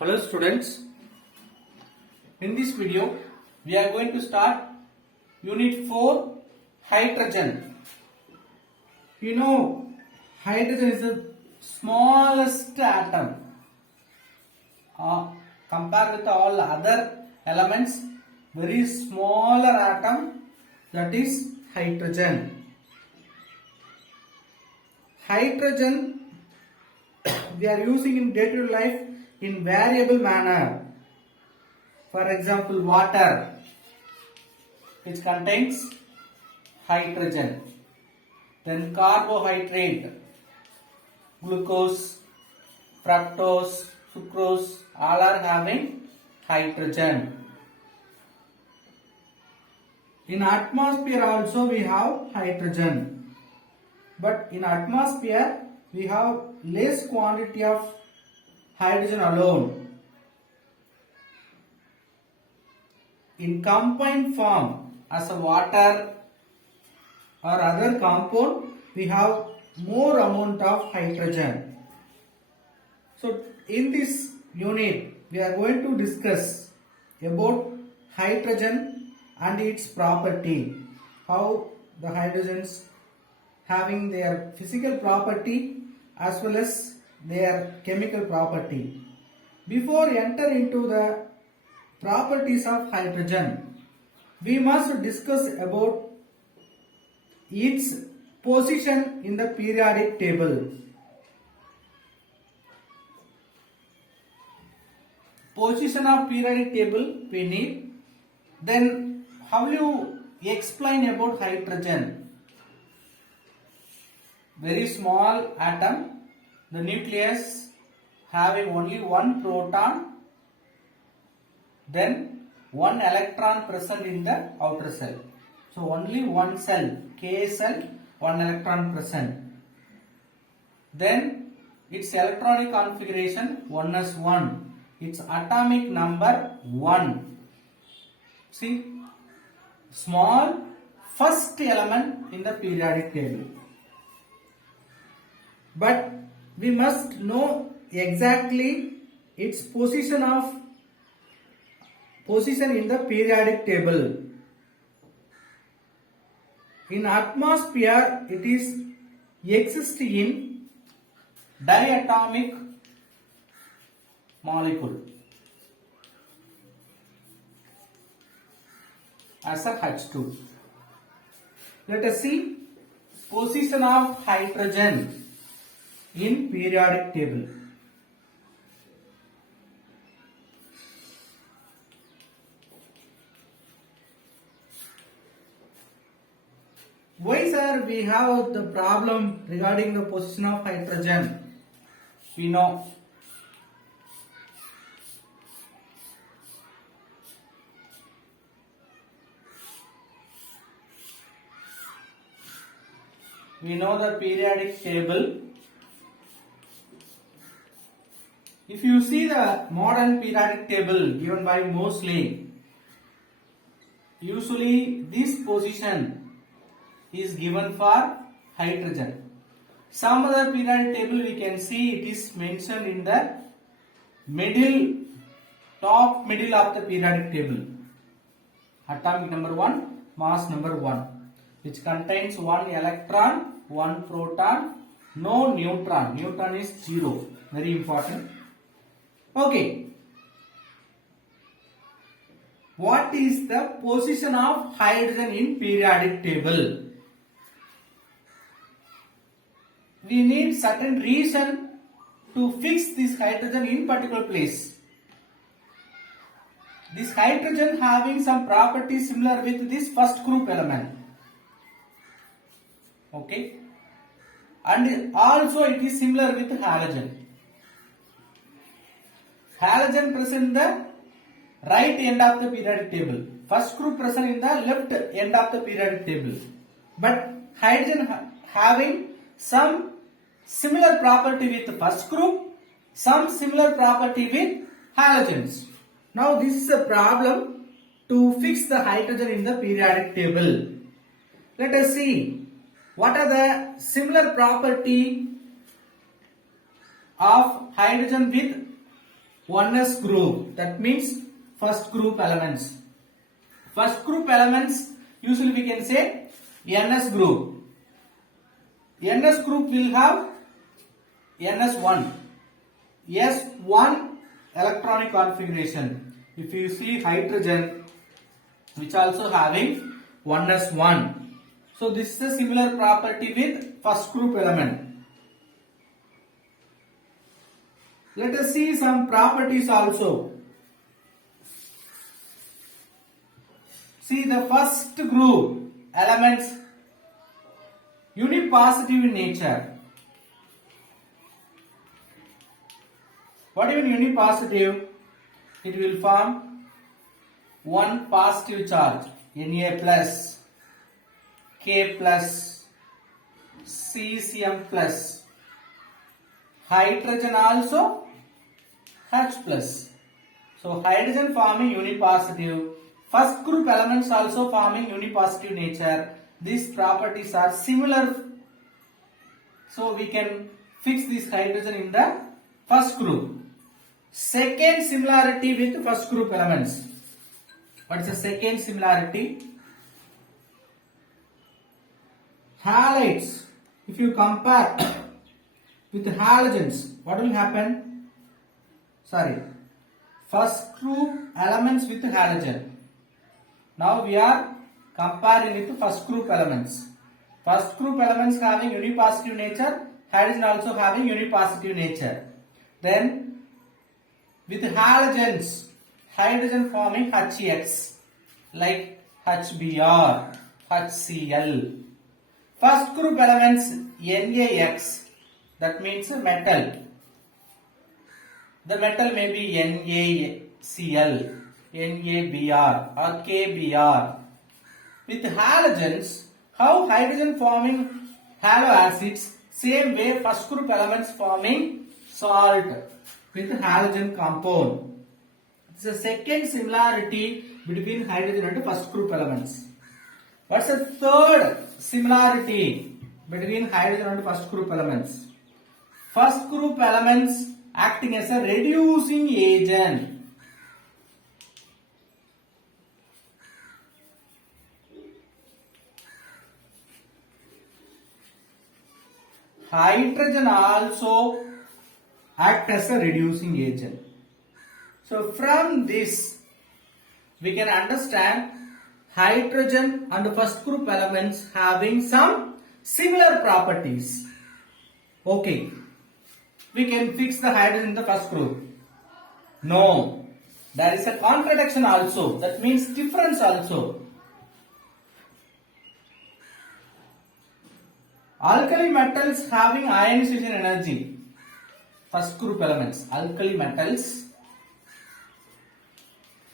Hello students, in this video we are going to start unit 4 hydrogen. You know, hydrogen is the smallest atom compared with all other elements. Very smaller atom, that is hydrogen. Hydrogen we are using in day-to-day life in variable manner. For example, water, which contains hydrogen. Then carbohydrate, glucose, fructose, sucrose, all are having hydrogen. In atmosphere also we have hydrogen. But in atmosphere we have less quantity of hydrogen alone. In combined form as a water or other compound, we have more amount of hydrogen. So in this unit we are going to discuss about hydrogen and its property, how the hydrogens having their physical property as well as their chemical property. Before enter into the properties of hydrogen, we must discuss about its position in the periodic table. Position of periodic table we need. Then how will you explain about hydrogen? Very small atom, the nucleus having only one proton, then one electron present in the outer cell. So only one cell, K cell, one electron present. Then its electronic configuration 1s1, its atomic number 1. See, small first element in the periodic table. But we must know exactly its position in the periodic table. In atmosphere, it is exists in diatomic molecule as a H2. Let us see position of hydrogen in periodic table. Why, sir, we have the problem regarding the position of hydrogen? We know. We know the periodic table. If you see the modern periodic table given by Moseley, usually this position is given for hydrogen. Some other periodic table we can see it is mentioned in the top middle of the periodic table. Atomic number 1, mass number 1, which contains 1 electron, 1 proton, no neutron. Neutron is 0. Very important. Okay. What is the position of hydrogen in periodic table? We need certain reason to fix this hydrogen in particular place. This hydrogen having some properties similar with this first group element. Okay. And also it is similar with halogen. Halogen present in the right end of the periodic table. First group present in the left end of the periodic table. But hydrogen having some similar property with the first group, some similar property with halogens. Now this is a problem to fix the hydrogen in the periodic table. Let us see what are the similar property of hydrogen with 1s group. That means first group elements. First group elements usually we can say NS group. NS group will have NS1. S1 electronic configuration. If you see hydrogen, which also having 1s1. So this is a similar property with first group element. Let us see some properties also. See the first group elements unipositive in nature. What do you mean unipositive? It will form one positive charge, Na plus, K plus, Cesium plus, hydrogen also H plus. So hydrogen forming unipositive. First group elements also forming unipositive nature. These properties are similar. So we can fix this hydrogen in the first group. Second similarity with first group elements. What is the second similarity? Halides. If you compare with halogens, what will happen? Sorry. First group elements with halogen. Now we are comparing with first group elements. First group elements having unipositive nature, hydrogen also having unipositive nature. Then with halogens, hydrogen forming HX like HBr, HCl. First group elements NaX, that means metal. The metal may be NaCl, NaBr or KBr. With halogens, how hydrogen forming halo acids, same way first group elements forming salt with halogen compound. It's the second similarity between hydrogen and first group elements. What's the third similarity between hydrogen and first group elements? First group elements acting as a reducing agent. Hydrogen also act as a reducing agent. So from this we can understand hydrogen and first group elements having some similar properties. Okay, we can fix the hydrogen in the first group. No, there is a contradiction also. That means difference also. Alkali metals having ionization energy. First group elements, alkali metals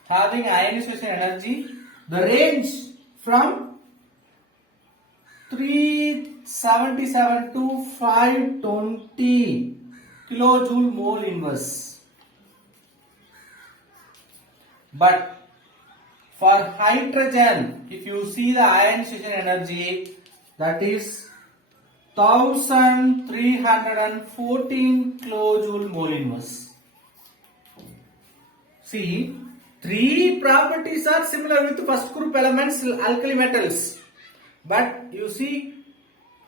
having ionization energy, the range from 377 to 520 kilojoule mole inverse. But for hydrogen, if you see the ionization energy, that is 1314 kilojoule mole inverse. See, three properties are similar with first group elements, alkali metals. But you see,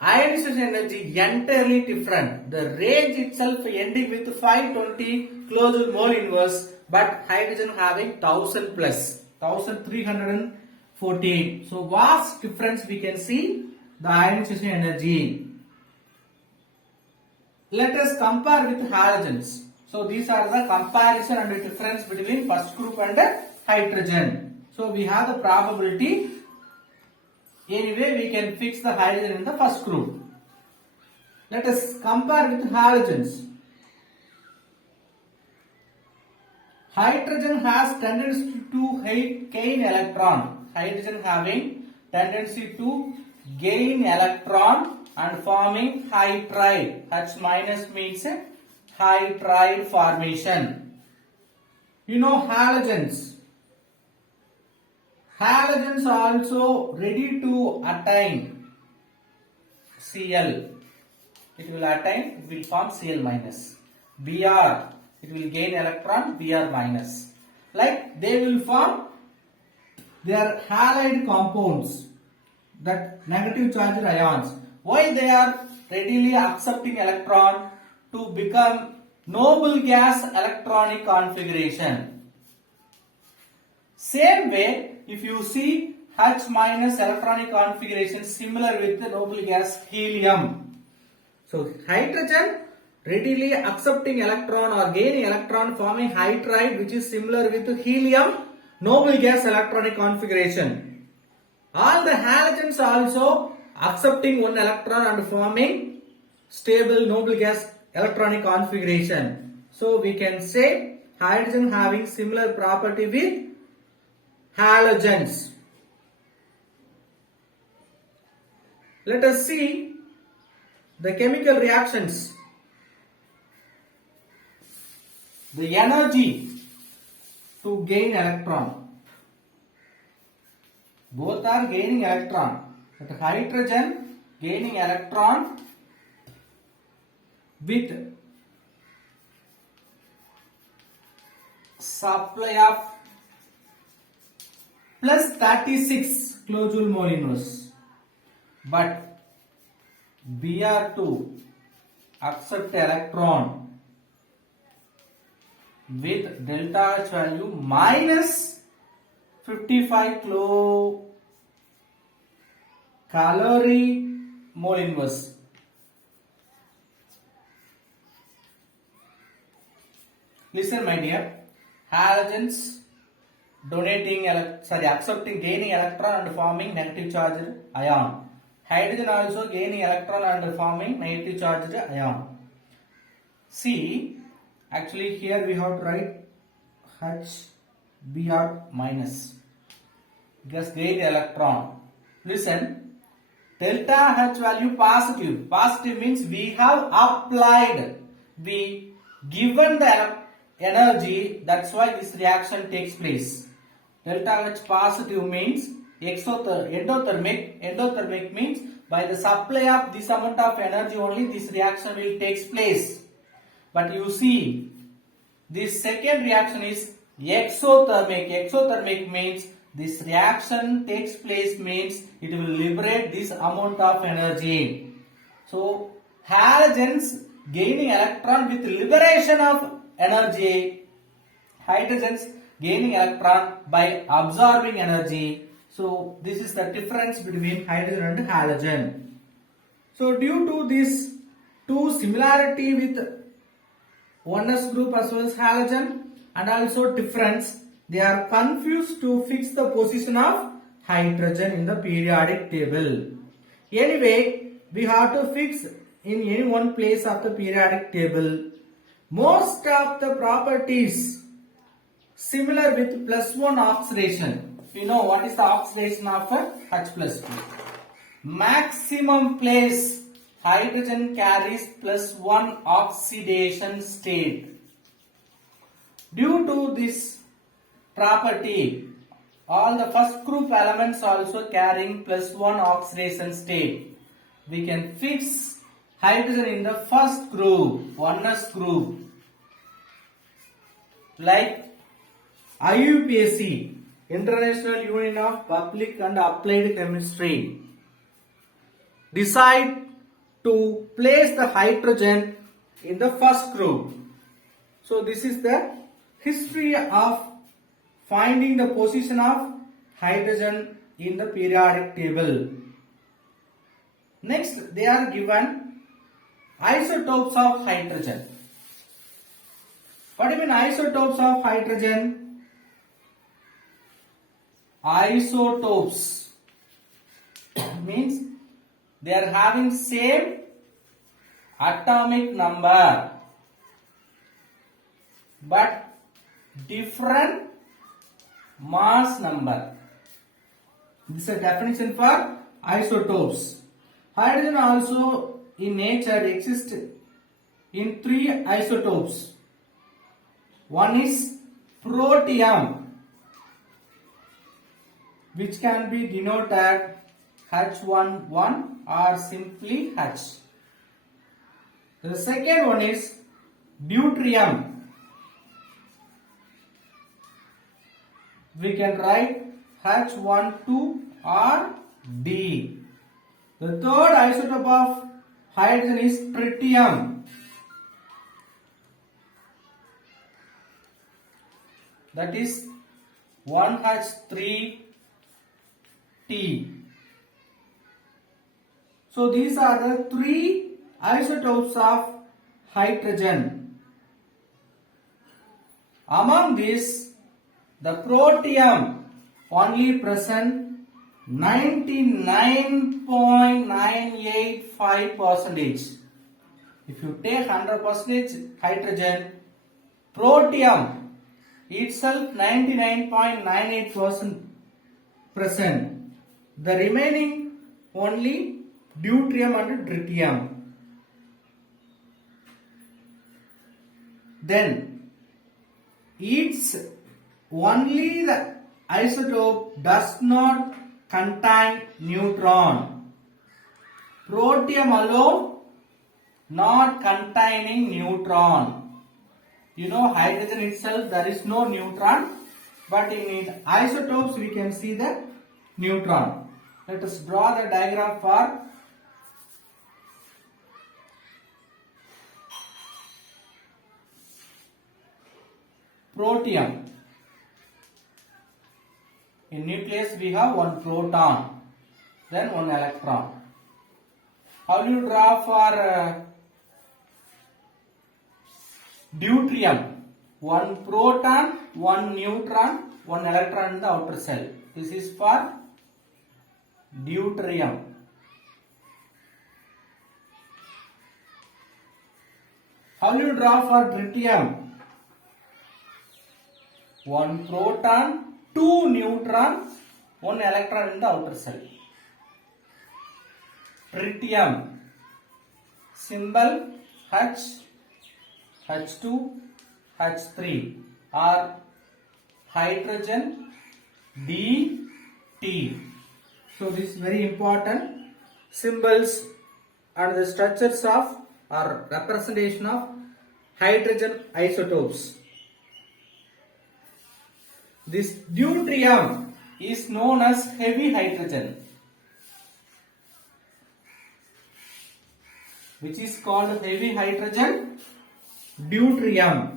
ionization energy entirely different. The range itself ending with 520 kilojoule mole inverse, but hydrogen having 1000 plus, 1314. So vast difference we can see the ionization energy. Let us compare with halogens. So these are the comparison and the difference between first group and hydrogen. So we have the probability. Anyway, we can fix the hydrogen in the first group. Let us compare with halogens. Hydrogen has tendency to gain electron. Hydrogen having tendency to gain electron and forming hydride. H minus means hydride formation. You know halogens. Halogens also ready to attain Cl. It will attain, it will form Cl minus. Br, it will gain electron Br minus. Like they will form their halide compounds, that negative charged ions. Why they are readily accepting electron? To become noble gas electronic configuration. Same way, if you see H minus electronic configuration similar with the noble gas helium. So hydrogen readily accepting electron or gaining electron forming hydride, which is similar with helium noble gas electronic configuration. All the halogens also accepting one electron and forming stable noble gas electronic configuration. So we can say hydrogen having similar property with halogens. Let us see the chemical reactions. The energy to gain electron. Both are gaining electron. But hydrogen gaining electron with supply of plus 36 kilojoule mole inverse. But Br2 accept electron with delta H value minus 55 kilocalorie mole inverse. Listen, my dear, halogens accepting gaining electron and forming negative charged ion. Hydrogen also gaining electron and forming negative charged ion. See, actually here we have to write HBr minus because gain electron. Listen, delta H value positive. Positive means we have applied, we given the energy, that's why this reaction takes place. Delta H positive means endothermic. Endothermic means by the supply of this amount of energy only this reaction will take place. But you see, this second reaction is exothermic. Exothermic means this reaction takes place means it will liberate this amount of energy. So halogens gaining electron with liberation of energy, hydrogens gaining electron by absorbing energy. So this is the difference between hydrogen and halogen. So due to this two similarity with 1s group as well as halogen and also difference, they are confused to fix the position of hydrogen in the periodic table. Anyway, we have to fix in any one place of the periodic table. Most of the properties similar with +1 oxidation. You know what is the oxidation of H plus 2. Maximum place hydrogen carries +1 oxidation state. Due to this property, all the first group elements also carrying +1 oxidation state. We can fix hydrogen in the first group, 1s group. Like IUPAC, International Union of Public and Applied Chemistry, decide to place the hydrogen in the first group. So this is the history of finding the position of hydrogen in the periodic table. Next, they are given isotopes of hydrogen. What do you mean isotopes of hydrogen? Isotopes means they are having same atomic number but different mass number. This is a definition for isotopes. Hydrogen also in nature exists in 3 isotopes. One is protium, which can be denoted H11 or simply H. The second one is deuterium, we can write H12 or D. The third isotope of hydrogen is tritium. That is 1H3T. So these are the three isotopes of hydrogen. Among these, the protium only present 99.985%. If you take 100% hydrogen, protium itself 99.98% present. The remaining only deuterium and tritium. Then it's only the isotope does not contain neutron. Protium alone not containing neutron. You know, hydrogen itself there is no neutron, but in isotopes we can see the neutron. Let us draw the diagram for protium. In nucleus we have one proton, then one electron. How do you draw for deuterium? One proton, one neutron, one electron in the outer shell. This is for deuterium. How do you draw for tritium? One proton, two neutrons, one electron in the outer shell. Tritium. Symbol H, H2, H3 or hydrogen DT. So this is very important. Symbols and the structures of or representation of hydrogen isotopes. This deuterium is known as heavy hydrogen, which is called heavy hydrogen deuterium.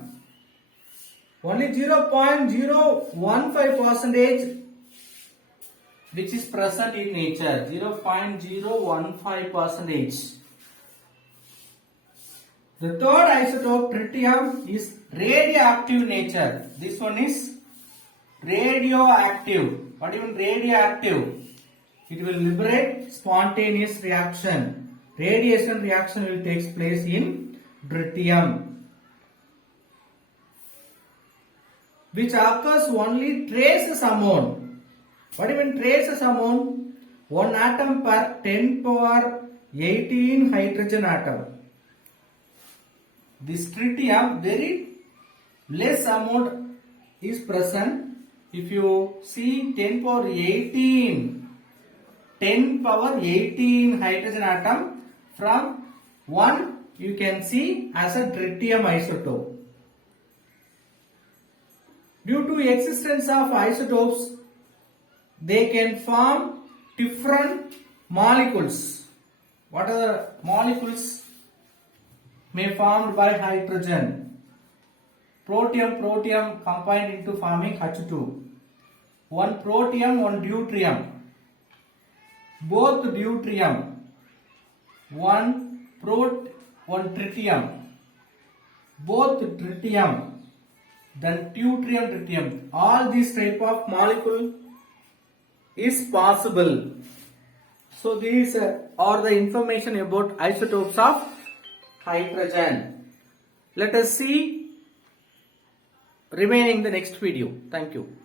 Only 0.015% which is present in nature, 0.015%. The third isotope tritium is radioactive nature. This one is radioactive. What do you mean radioactive? It will liberate spontaneous reaction. Radiation reaction will take place in tritium, which occurs only traces amount. What do you mean traces amount? 1 atom per 10 power 18 hydrogen atom. This tritium very less amount is present. If you see 10 power 18 hydrogen atom, from 1 you can see as a tritium isotope. Due to existence of isotopes, they can form different molecules. What are the molecules may formed by hydrogen? Protium combined into forming H2. One protium, one deuterium. Both deuterium. One tritium. Both tritium. Then tritium. All these type of molecule is possible. So these are the information about isotopes of hydrogen. Let us see remaining in the next video. Thank you.